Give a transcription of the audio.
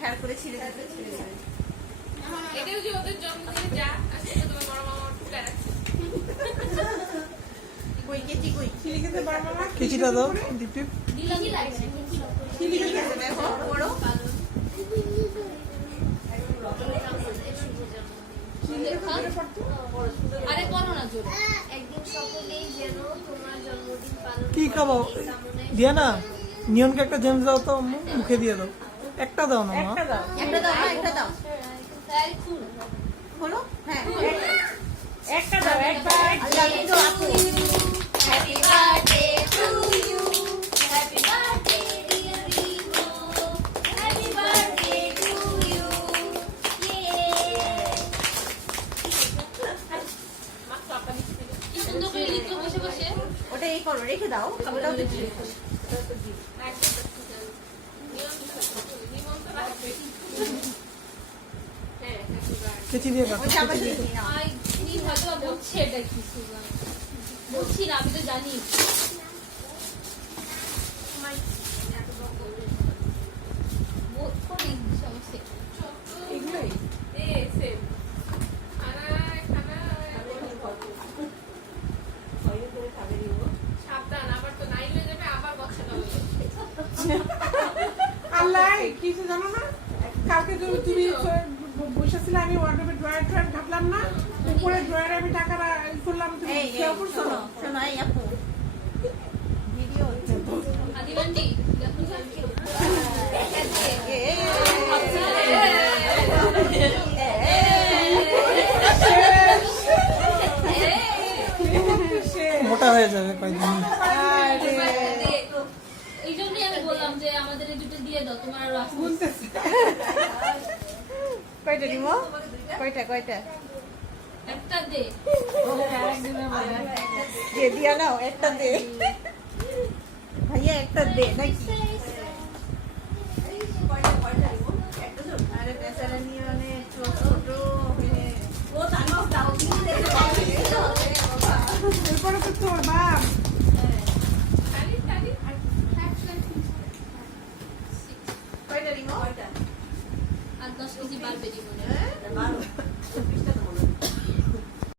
ফের করে ছিঁড়ে দিতে ছিঁড়ে দেবে। এটাও যে ওদের জন্মদিনে যা আজকে তো তোমার বড় মামা টুলে রাখছে। কই কেচি কই খিলিকেতে বড় মামা কেচিটা দাও দীপ্তি। দিলামি লাগছে খিলিকেতে দেখো বড় আরে করো না জোরে একদিন সকলেই যেন তোমার জন্মদিন পালন কি খাবো দিয়া না নিয়নকে একটা জেমস দাও তো আম্মু, মুখে দিয়ে দাও। একটা দাও না মা। একটা দাও একটা দাও না একটা দাও তাই খুব বলো হ্যাঁ একটা দাও একটা আল্লাহ তো আপু happy birthday to you happy birthday dear Rimo happy birthday to you কি সুন্দর করে লিখলো বসে বসে ওটা এই করো রেখে দাও ওটাও তো ছিঁড়ে দাও। কেচি দিয়ে কাটো। ওই চাপা দিয়ে দিই না আই নি হয়তো বুঝছে এটা কি সুগার বুঝছি না আমি তো জানি বহুত করে সমস্যা এগুলোই এ সেম খানা খানা সাবধান আবার তো নাই হয়ে যাবে আবার বক্সটা হয়ে আল্লাহ কিছু জানো না কালকে তুমি বসেছিলে আমি ওয়ার্ডরোবে ড্রয়ার ট্রয়ার ঘাটলাম না উপরে ড্রয়ারে আমি টাকা করলাম তুমি এই খেয়াল করছো শোনো শোনো এই আপু ভিডিও হচ্ছে তো আদিবান্ডি দেখুন মোটা হয়ে যাবে কয়েকদিন। এই জন্যই আমি বললাম যে আমাদের এই দুটো দিয়ে দাও তোমার আরো আসবে গুনতেছে কয়টা নিবো কয়টা কয়টা একটা দে দে দিয়া নাও একটা দে ভাইয়া একটা দে নাকি আরে বেচারা নিয়ে